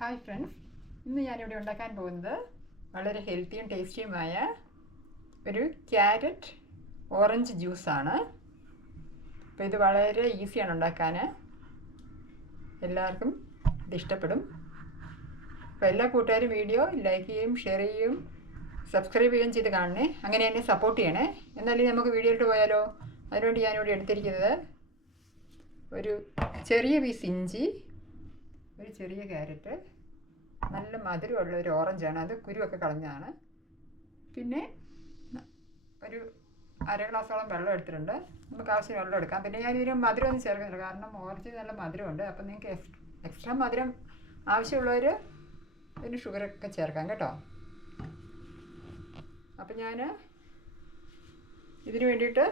Hi friends ഇന്ന് ഞാനിവിടെ ഉണ്ടാക്കാൻ പോകുന്നത് വളരെ ഹെൽത്തിയും ടേസ്റ്റിയുമായ ഒരു ക്യാരറ്റ് ഓറഞ്ച് ജ്യൂസാണ് അപ്പോൾ ഇത് വളരെ ഈസിയാണ് ഉണ്ടാക്കാൻ എല്ലാവർക്കും ഇത് ഇഷ്ടപ്പെടും. അപ്പോൾ എല്ലാ കൂട്ടുകാരും വീഡിയോ ലൈക്ക് ചെയ്യും ഷെയർ ചെയ്യും സബ്സ്ക്രൈബ് ചെയ്യുകയും ചെയ്ത് കാണണേ. അങ്ങനെ എന്നെ സപ്പോർട്ട് ചെയ്യണേ. എന്നാലും നമുക്ക് വീഡിയോയിലോട്ട് പോയാലോ? അതിനുവേണ്ടി ഞാനിവിടെ എടുത്തിരിക്കുന്നത് ഒരു ചെറിയ പീസ് ഇഞ്ചി ഒരു ചെറിയ ക്യാരറ്റ് നല്ല മധുരമുള്ള ഒരു ഓറഞ്ചാണ്. അത് കുരുവൊക്കെ കളഞ്ഞതാണ്. പിന്നെ ഒരു അര ഗ്ലാസോളം വെള്ളം എടുത്തിട്ടുണ്ട്. നമുക്ക് ആവശ്യം വെള്ളം എടുക്കാം. പിന്നെ ഇതിന് മധുരം ഒന്നും ചേർക്കുന്നില്ല. കാരണം ഓറഞ്ച് നല്ല മധുരമുണ്ട്. അപ്പം നിങ്ങൾക്ക് എക്സ്ട്രാ മധുരം ആവശ്യമുള്ളവർ ഇതിന് ഷുഗറൊക്കെ ചേർക്കാം കേട്ടോ. അപ്പം ഞാൻ ഇതിന് വേണ്ടിയിട്ട്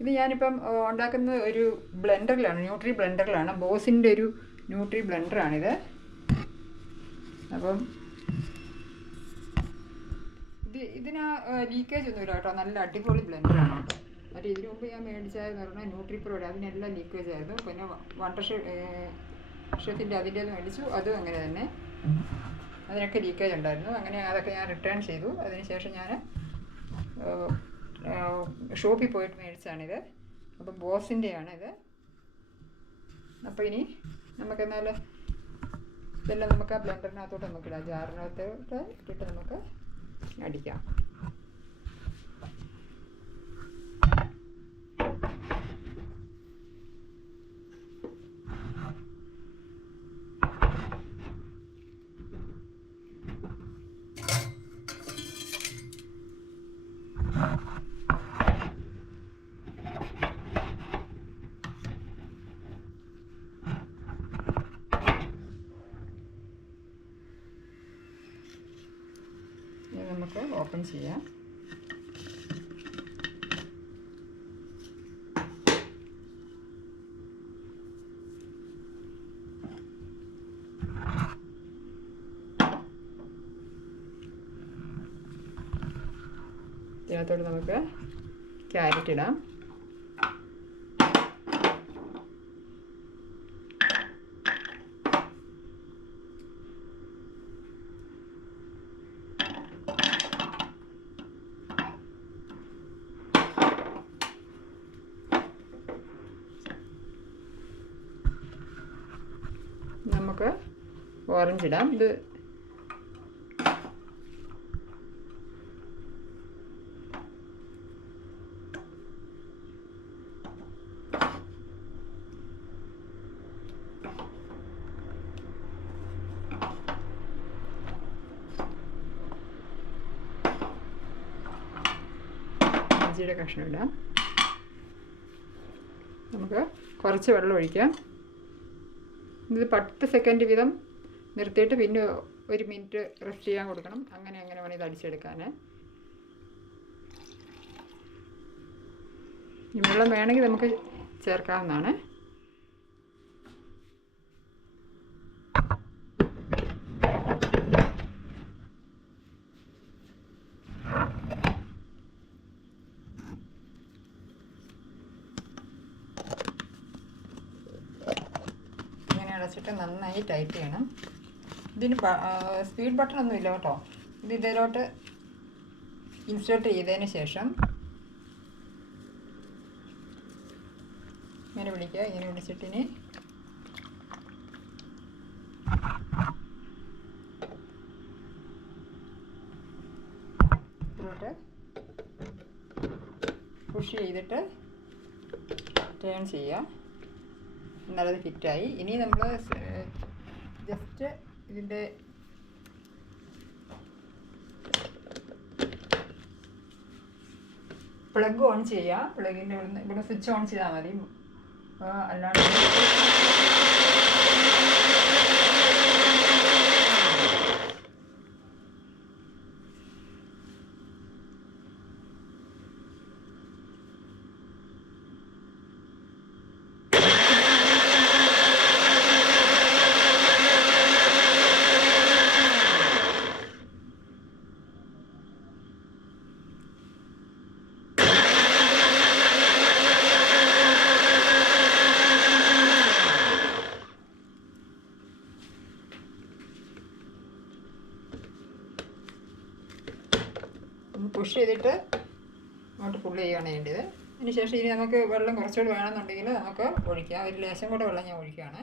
ഇത് ഞാനിപ്പം ഉണ്ടാക്കുന്നത് ഒരു ബ്ലെൻഡറിലാണ് ന്യൂട്രി ബ്ലെൻഡറിലാണ്. ബോസിന്റെ ഒരു ന്യൂട്രി ബ്ലെൻഡറാണിത്. അപ്പം ഇത് ഇതിന് ലീക്കേജ് ഒന്നുമില്ല കേട്ടോ നല്ല അടിപൊളി ബ്ലെൻഡറാണ് കേട്ടോ. മറ്റേ ഇതിനു മുമ്പ് ഞാൻ മേടിച്ചായെന്ന് പറഞ്ഞാൽ ന്യൂട്രി പ്രോയുടെ അതിനെല്ലാം ലീക്കേജ് ആയിരുന്നു. പിന്നെ വണ്ടർ ഷെഫിന്റെ അതിന്റെ മേടിച്ചു. അതും അങ്ങനെ തന്നെ. അതിനൊക്കെ ലീക്കേജ് ഉണ്ടായിരുന്നു. അങ്ങനെ അതൊക്കെ ഞാൻ റിട്ടേൺ ചെയ്തു. അതിനുശേഷം ഞാൻ ഷോപ്പിൽ പോയിട്ട് മേടിച്ചാണിത് അപ്പം ബോസിന്റെയാണ് ഇത് അപ്പോൾ ഇനി നമുക്ക് എന്നാൽ ഇതെല്ലാം നമുക്ക് ആ ബ്ലെൻഡറിനകത്തോട്ട് നമുക്കിടാം ജാറിനകത്തോട്ട് ഇട്ടിട്ട് നമുക്ക് അടിക്കാം. ഇനി നമുക്ക് ഓപ്പൺ ചെയ്യാം. ഇതിനകത്തോട്ട് നമുക്ക് ക്യാരറ്റ് ഇടാം നമുക്ക് ഓറഞ്ച് ഇടാം ഇത് ഇഞ്ചിയുടെ കഷ്ണം ഇടാം. നമുക്ക് കുറച്ച് വെള്ളം ഒഴിക്കാം. ഇത് പത്ത് സെക്കൻഡ് വീതം നിർത്തിയിട്ട് പിന്നെ ഒരു മിനിറ്റ് റെസ്റ്റ് ചെയ്യാൻ കൊടുക്കണം. അങ്ങനെ അങ്ങനെ വേണം ഇത് അടിച്ചെടുക്കാൻ. വെള്ളം വേണമെങ്കിൽ നമുക്ക് ചേർക്കാവുന്നതാണ്. ഇങ്ങനെ അടച്ചിട്ട് നന്നായി ടൈറ്റ് ചെയ്യണം. ഇതിന് സ്പീഡ് ബട്ടൺ ഒന്നും ഇല്ല കേട്ടോ. ഇത് ഇതിലോട്ട് ഇൻസേർട്ട് ചെയ്തതിന് ശേഷം ഇങ്ങനെ വിളിക്കുക ഇങ്ങനെ പിടിച്ചിട്ടിനി ഇതിലോട്ട് പുഷ് ചെയ്തിട്ട് ടേൺ ചെയ്യുക. എന്നാലത് ഫിറ്റായി ഇനി നമ്മൾ ജസ്റ്റ് ഇതിന്റെ പ്ലഗ് ഓൺ ചെയ്യുക പ്ലഗിന്റെ ഇവിടുന്ന് ഇവിടെ സ്വിച്ച് ഓൺ ചെയ്താൽ മതി. അല്ലാണ്ട് പുഷ് ചെയ്തിട്ട് അങ്ങോട്ട് പുള്ളി ചെയ്യുകയാണ് വേണ്ടത്. അതിന് ശേഷം ഇനി നമുക്ക് വെള്ളം കുറച്ചുകൂടി വേണമെന്നുണ്ടെങ്കിൽ നമുക്ക് ഒഴിക്കാം. ഒരു ലേശം കൂടെ വെള്ളം ഞാൻ ഒഴിക്കുകയാണ്.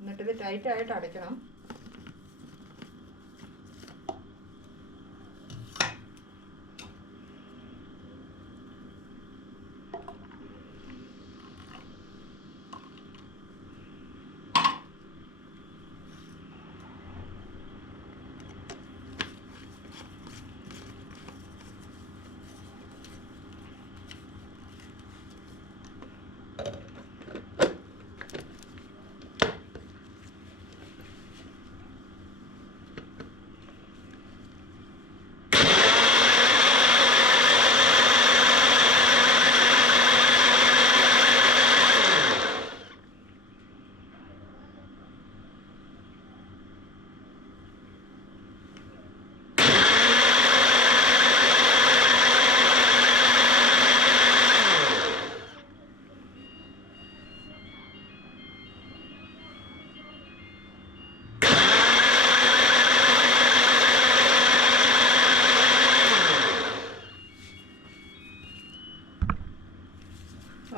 എന്നിട്ടിത് ടൈറ്റായിട്ട് അടയ്ക്കണം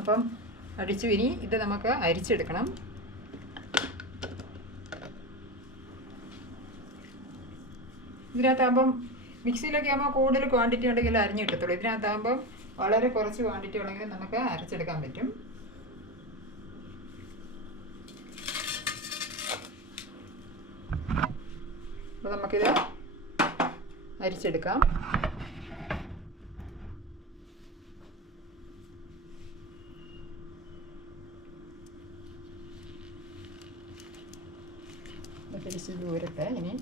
അപ്പം അടിച്ചു ഇനി ഇത് നമുക്ക് അരിച്ചെടുക്കണം. ഇതിനകത്താകുമ്പം മിക്സിയിലൊക്കെ ആകുമ്പോൾ കൂടുതൽ ക്വാണ്ടിറ്റി ഉണ്ടെങ്കിൽ അരിഞ്ഞിട്ടത്തുള്ളൂ ഇതിനകത്താകുമ്പം വളരെ കുറച്ച് ക്വാണ്ടിറ്റി ഉണ്ടെങ്കിൽ നമുക്ക് അരച്ചെടുക്കാൻ പറ്റും. അപ്പോൾ നമുക്കിത് അരിച്ചെടുക്കാം. തിരിച്ച് ദൂരട്ടെ ഇനി.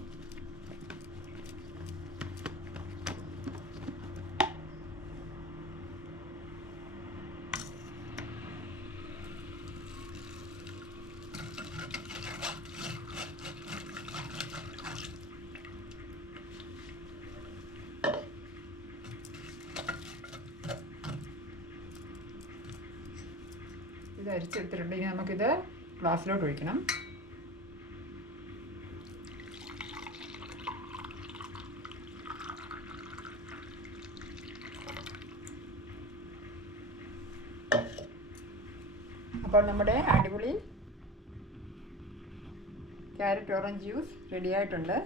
ഇത് അരിച്ചെടുത്തിട്ടുണ്ടെങ്കിൽ നമുക്കിത് ഗ്ലാസ്സിലോട്ട് ഒഴിക്കണം. അപ്പോൾ നമ്മുടെ അടിപൊളി ക്യാരറ്റ് ഓറഞ്ച് ജ്യൂസ് റെഡി ആയിട്ടുണ്ട്.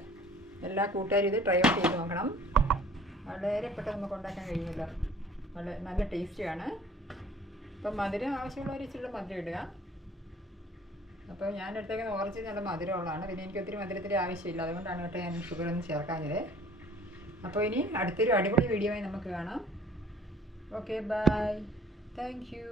എല്ലാ കൂട്ടുകാരും ഇത് ട്രൈ ഔട്ട് ചെയ്ത് നോക്കണം. വളരെ പെട്ടെന്ന് നമുക്ക് ഉണ്ടാക്കാൻ കഴിയുമല്ലോ. വളരെ നല്ല ടേസ്റ്റിയാണ് അപ്പം മധുരം ആവശ്യമുള്ളവർ ഇച്ചിരി മധുരം ഇടുക. അപ്പോൾ ഞാൻ എടുത്തേക്കുന്ന ഓറഞ്ച് നല്ല മധുരമുള്ളതാണ്. പിന്നെ എനിക്ക് ഒത്തിരി മധുരത്തിന്റെ ആവശ്യമില്ല. അതുകൊണ്ടാണ് കേട്ടോ ഞാൻ ഷുഗർ ഒന്നും ചേർക്കാഞ്ഞത്. അപ്പോൾ ഇനി അടുത്തൊരു അടിപൊളി വീഡിയോയായി നമുക്ക് കാണാം. Okay bye thank you